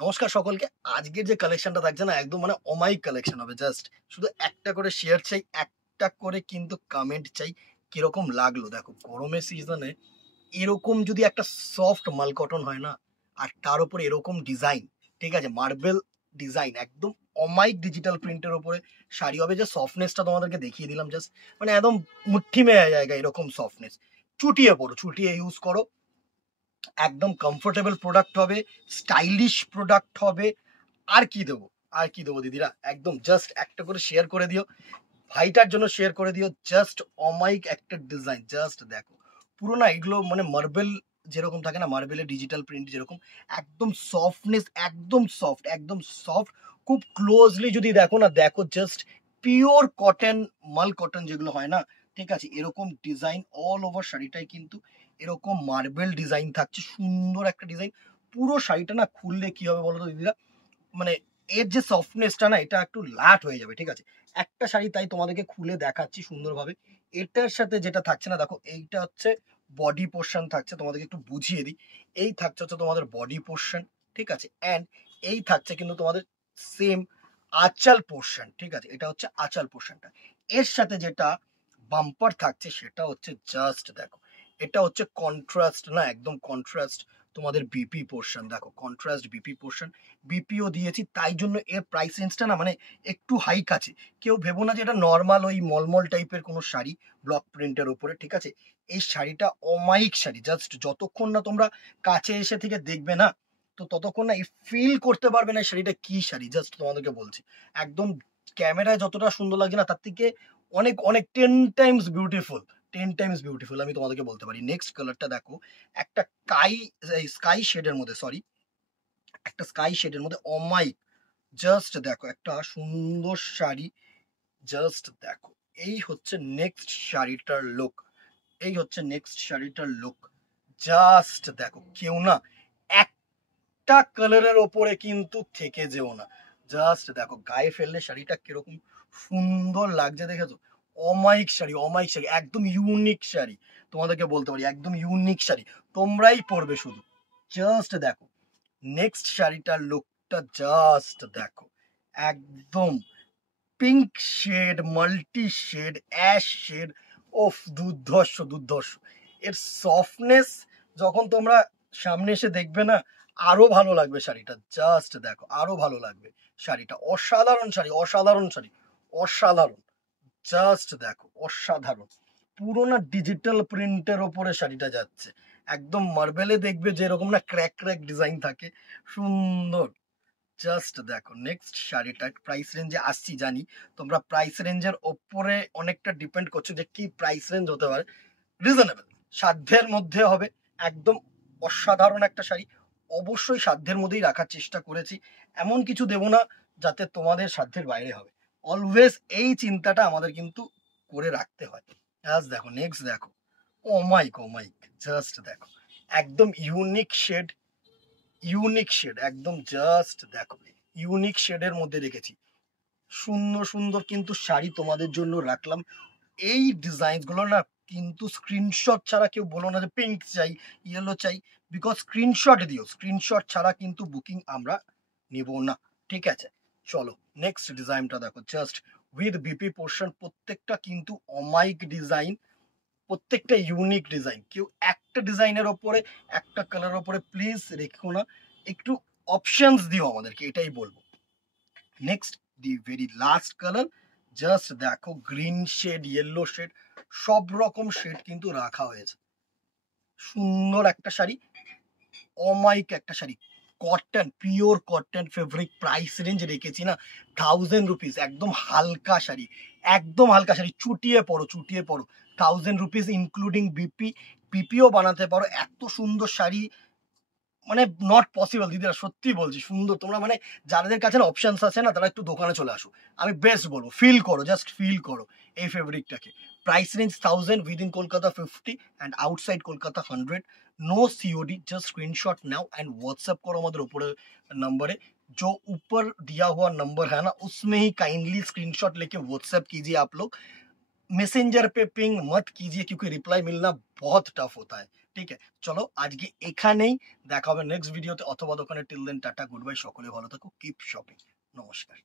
নমস্কার সকলকে। আজকের যে কালেকশনটা থাকছে না, একদম মানে অমায়িক কালেকশন হবে। জাস্ট শুধু একটা করে শেয়ার চাই, একটা করে কিন্তু কমেন্ট চাই কিরকম লাগলো। দেখো, গরমের সিজনে এরকম যদি একটা সফট মাল কটন হয় না, আর তার উপরে এরকম ডিজাইন, ঠিক আছে, মার্বেল ডিজাইন, একদম অমায়িক ডিজিটাল প্রিন্টের উপরে শাড়ি হবে। যে সফটনেসটা তোমাদেরকে দেখিয়ে দিলাম, জাস্ট মানে একদম মুঠি মেয়ে জায়গা এরকম সফটনেস। চুটিয়ে পড়ো, চুটিয়ে ইউজ করো, একদম কমফোর্টেবল প্রোডাক্ট হবে, স্টাইলিশ প্রোডাক্ট হবে। আর কি দেবো, আর কি দেবো দিদিরা, একদম জাস্ট একটা করে শেয়ার করে দিও, ভাইটার জন্য শেয়ার করে দিও। জাস্ট অমাইক একটা ডিজাইন, জাস্ট দেখো। পুরো না এগুলো মানে মার্বেল যেরকম থাকে না, মার্বেলের ডিজিটাল প্রিন্ট যেরকম, একদম সফটনেস, একদম সফট, একদম সফট। খুব ক্লোজলি যদি দেখো না, দেখো জাস্ট পিওর কটন, মাল কটন যেগুলো হয় না, ঠিক আছে, এরকম ডিজাইন অল ওভার শাড়িটাই কিন্তু এরকম মার্বেল ডিজাইন থাকছে, সুন্দর একটা ডিজাইন। পুরো শাড়িটা না খুললে কি হবে বলো তো দিদিরা, মানে এর যে সফটনেসটা না, এটা একটু লাট হয়ে যাবে, ঠিক আছে। একটা শাড়ি তাই তোমাদেরকে খুলে দেখাচ্ছি সুন্দরভাবে। এটার সাথে যেটা থাকছে না, দেখো এইটা হচ্ছে বডি পোর্শন থাকছে, তোমাদেরকে একটু বুঝিয়ে দিই। এই থাকছে হচ্ছে তোমাদের বডি পোর্শন, ঠিক আছে, অ্যান্ড এই থাকছে কিন্তু তোমাদের সেম আঁচল পোর্শন, ঠিক আছে, এটা হচ্ছে আঁচল পোর্শনটা। এর সাথে যেটা বাম্পার থাকছে সেটা হচ্ছে জাস্ট দেখো, এটা হচ্ছে কন্ট্রাস্ট না, একদম কন্ট্রাস্ট তোমাদের বিপি পোর্শন। দেখো কন্ট্রাস্ট বিপি পোর্শন, বিপিও দিয়েছি, তাই জন্য এর প্রাইস রেঞ্জটা না মানে একটু হাইক আছে। কেউ ভেবো না যে এটা নর্মাল ওই মলমল টাইপের কোনো শাড়ি ব্লক প্রিন্টের উপরে, ঠিক আছে। এই শাড়িটা অমায়িক শাড়ি। জাস্ট যতক্ষণ না তোমরা কাছে এসে থেকে দেখবে না, তো ততক্ষণ না ফিল করতে পারবে না এই শাড়িটা কি শাড়ি। জাস্ট তোমাদেরকে বলছি, একদম ক্যামেরায় যতটা সুন্দর লাগছে না, তার থেকে অনেক অনেক 10 টাইমস বিউটিফুল, 10 টাইমস বিউটিফুল আমি তোমাদেরকে বলতে পারি। নেক্সট কালারটা দেখো, একটা স্কাই শেডের মধ্যে, সরি, একটা স্কাই শেডের মধ্যে অমাইক। জাস্ট দেখো একটা সুন্দর শাড়ি, জাস্ট দেখো। এই হচ্ছে নেক্সট শাড়িটার লুক, এই হচ্ছে নেক্সট শাড়িটার লুক। জাস্ট দেখো, কেউ না একটা কালারের ওপরে কিন্তু থেকে যেও না। জাস্ট দেখো গায়ে ফেললে শাড়িটা কিরকম সুন্দর লাগছে, দেখেছো। অমায়িক শাড়ি, অমায়িক শাড়ি, একদম ইউনিক শাড়ি। তোমাদেরকে বলতে পারি একদম ইউনিক শাড়ি, তোমরাই পরবে শুধু। জাস্ট দেখো নেক্সট শাড়িটার লুকটা, জাস্ট দেখো, একদম pink shade, multi shade, ash shade. ওফ, দুর্ধর্ষ দুর্ধর্ষ। এর সফটনেস যখন তোমরা সামনে এসে দেখবে না, আরো ভালো লাগবে শাড়িটা। জাস্ট দেখো, আরো ভালো লাগবে শাড়িটা। অসাধারণ শাড়ি, অসাধারণ শাড়ি, অসাধারণ। জাস্ট দেখো, অসাধারণ। পুরো না ডিজিটাল প্রিন্টের ওপরে শাড়িটা যাচ্ছে, একদম মার্বেলে দেখবে যেরকম না ক্র্যাক ক্র্যাক ডিজাইন থাকে, সুন্দর। জাস্ট দেখো নেক্সট শাড়িটা। প্রাইস রেঞ্জে আসছি জানি, তোমরা প্রাইস রেঞ্জের ওপরে অনেকটা ডিপেন্ড করছো যে কি প্রাইস রেঞ্জ হতে পারে। রিজনেবল, সাধ্যের মধ্যে হবে, একদম অসাধারণ একটা শাড়ি। অবশ্যই সাধ্যের মধ্যেই রাখার চেষ্টা করেছি, এমন কিছু দেবো না যাতে তোমাদের সাধ্যের বাইরে হবে। অলওয়েজ এই চিন্তাটা আমাদের কিন্তু করে রাখতে হয়। জাস্ট দেখো নেক্সট দেখো, ও মাইক, ও মাইক, জাস্ট দেখো, একদম ইউনিক শেড, ইউনিক শেড, একদম জাস্ট দেখো, ইউনিক শেডের মধ্যে রেখেছি সুন্দর সুন্দর কিন্তু শাড়ি তোমাদের জন্য রাখলাম। এই ডিজাইন গুলো না কিন্তু স্ক্রিনশট ছাড়া কেউ বলো না যে পিঙ্ক চাই, ইয়েলো চাই, বিকজ স্ক্রিনশট দিও, স্ক্রিনশট ছাড়া কিন্তু বুকিং আমরা নিব না, ঠিক আছে। চলো নেক্সট ডিজাইনটা দেখো, জাস্ট উইথ বিপি পোর্শন, প্রত্যেকটা কিন্তু অমাইক ডিজাইন, প্রত্যেকটা ইউনিক ডিজাইন। কেউ একটা ডিজাইনের ওপরে, একটা কালারের ওপরে প্লিজ রেখো না, একটু অপশনস দিও আমাদেরকে, এটাই বলবো। Next the very last colour, just দেখো গ্রিন শেড, ইয়েলো শেড, সব রকম শেড কিন্তু রাখা হয়েছে। সুন্দর একটা শাড়ি, অমাইক একটা sari, cotton, pure cotton fabric. Price range রেখেছি না 1000 রুপিস, একদম হালকা শাড়ি, একদম হালকা শাড়ি, চুটিয়ে পড়ো, চুটিয়ে পড়ো। 1000 রুপিস ইনক্লুডিং বিপি, বিপিও বানাতে পারো। এত সুন্দর শাড়ি মানে নট পসিবল দিদিরা, সত্যি বলছি সুন্দর। তোমরা মানে যাদের কাছে অপশনস আছে না, তারা একটু দোকানে চলে আসো, আমি বেস্ট বলবো। ফিল করো, জাস্ট ফিল করো এই ফেব্রিকটাকে। Price range 1000, within Kolkata 50 and outside Kolkata 100। No COD, just screenshot now and WhatsApp करो हमारे ऊपर नंबर है, जो ऊपर दिया हुआ नंबर है ना, उसमें ही काइंडली स्क्रीनशॉट लेके व्हाट्सएप कीजिए आप लोग। मैसेंजर पे पिंग मत कीजिए, क्योंकि रिप्लाई मिलना बहुत टफ होता है। ঠিক আছে, চলো আজকে এখানেই, দেখা হবে নেক্সট ভিডিওতে অথবা দোকানে। Till then tata, good bye, সকলে ভালো থাকো, কিপ শপিং, নমস্কার।